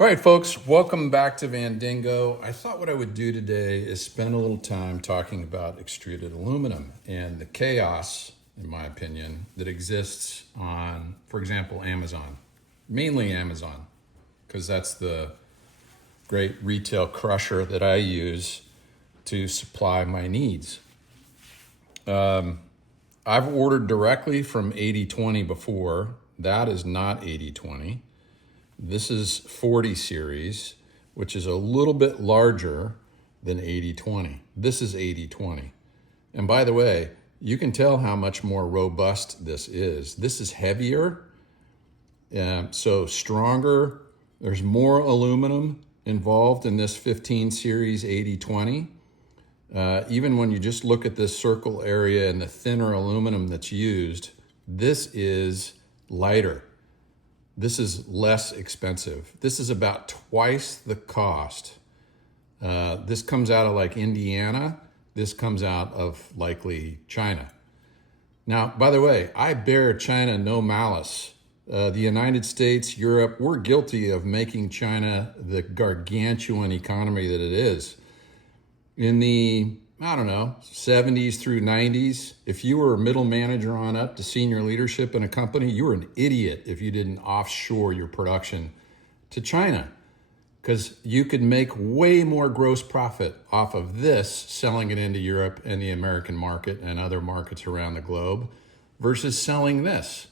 All right, folks, welcome back to Vandingo. I thought what I would do today is spend a little time talking about extruded aluminum and the chaos, in my opinion, that exists on, for example, Amazon. Mainly Amazon, because that's the great retail crusher that I use to supply my needs. I've ordered directly from 80/20 before. That is not 80/20. This is 40 series, which is a little bit larger than 80/20. This is 80/20. And by the way, you can tell how much more robust this is. This is heavier, so stronger. There's more aluminum involved in this 15 series 80/20. Even when you just look at this circle area and the thinner aluminum that's used, this is lighter. This is less expensive. This is about twice the cost. This comes out of like Indiana. This comes out of likely China. Now, by the way, I bear China no malice. The United States, Europe, we're guilty of making China the gargantuan economy that it is. In the, 70s through 90s, if you were a middle manager on up to senior leadership in a company, you were an idiot if you didn't offshore your production to China, because you could make way more gross profit off of this, selling it into Europe and the American market and other markets around the globe, versus selling this,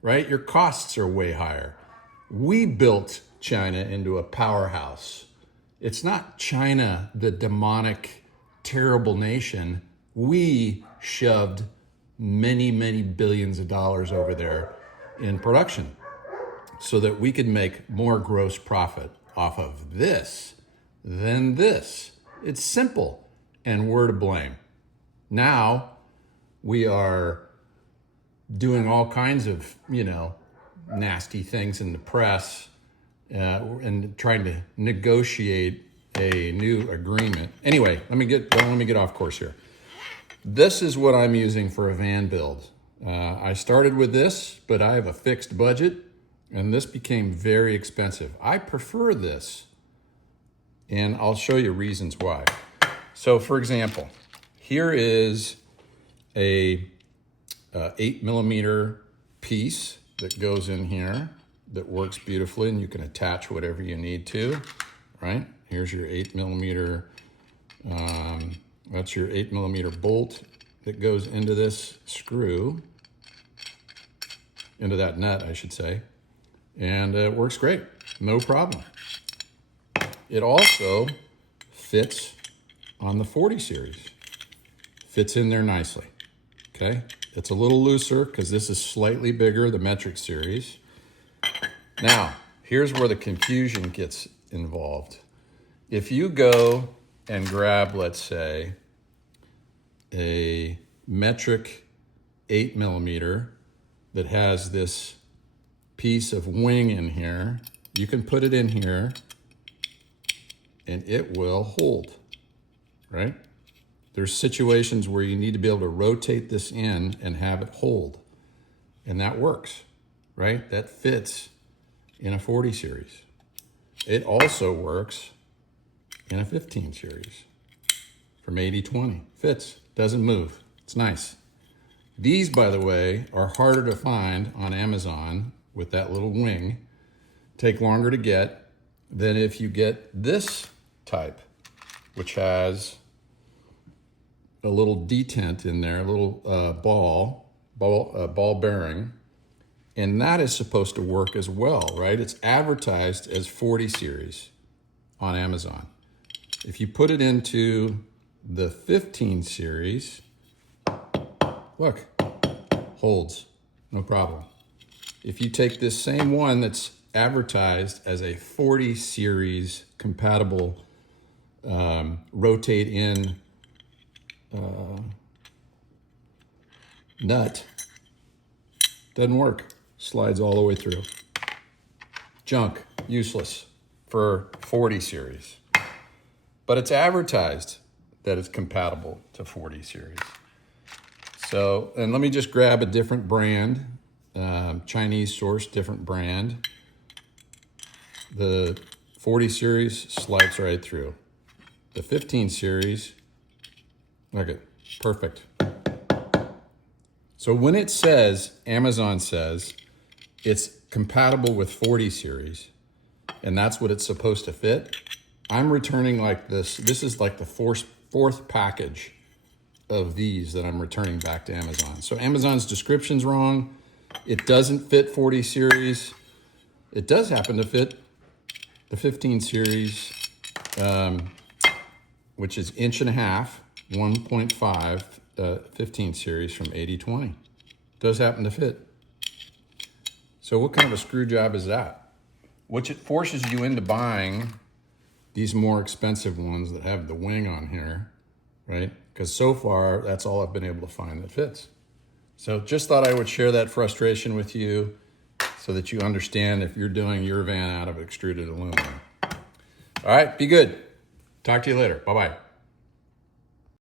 right? Your costs are way higher. We built China into a powerhouse. It's not China, the demonic, terrible nation. We shoved many, many billions of dollars over there in production so that we could make more gross profit off of this than this. It's simple, and we're to blame. Now we are doing all kinds of, nasty things in the press and trying to negotiate a new agreement. Anyway, let me get off course here. This is what I'm using for a van build. I started with this, but I have a fixed budget, and this became very expensive. I prefer this, and I'll show you reasons why. So, for example, here is a 8mm piece that goes in here that works beautifully, and you can attach whatever you need to, right? Here's your 8mm, that's your 8mm bolt that goes into this screw, into that nut, I should say, and it works great, no problem. It also fits on the 40 series, fits in there nicely, okay? It's a little looser because this is slightly bigger, the metric series. Now, here's where the confusion gets involved. If you go and grab, let's say, a metric 8mm that has this piece of wing in here, you can put it in here and it will hold, right? There's situations where you need to be able to rotate this in and have it hold, and that works, right? That fits in a 40 series. It also works in a 15 series from 80/20. Fits, doesn't move. It's nice. These, by the way, are harder to find on Amazon with that little wing. Take longer to get than if you get this type, which has a little detent in there, a little ball bearing, and that is supposed to work as well, right? It's advertised as 40 series on Amazon. If you put it into the 15 series, look, holds, no problem. If you take this same one that's advertised as a 40 series compatible rotate in nut, doesn't work, slides all the way through. Junk, useless for 40 series. But it's advertised that it's compatible to 40 series. So, and let me just grab a different brand, Chinese source, different brand. The 40 series slides right through. The 15 series, look at, perfect. So when it says, Amazon says, it's compatible with 40 series, and that's what it's supposed to fit, I'm returning like this. This is like the fourth package of these that I'm returning back to Amazon. So Amazon's description's wrong. It doesn't fit 40 series. It does happen to fit the 15 series, which is 1.5 inch, 1.5, 15 series from 80/20. Does happen to fit. So what kind of a screw job is that? Which it forces you into buying these more expensive ones that have the wing on here, right? Because so far, that's all I've been able to find that fits. So just thought I would share that frustration with you so that you understand if you're doing your van out of extruded aluminum. All right, be good. Talk to you later. Bye-bye.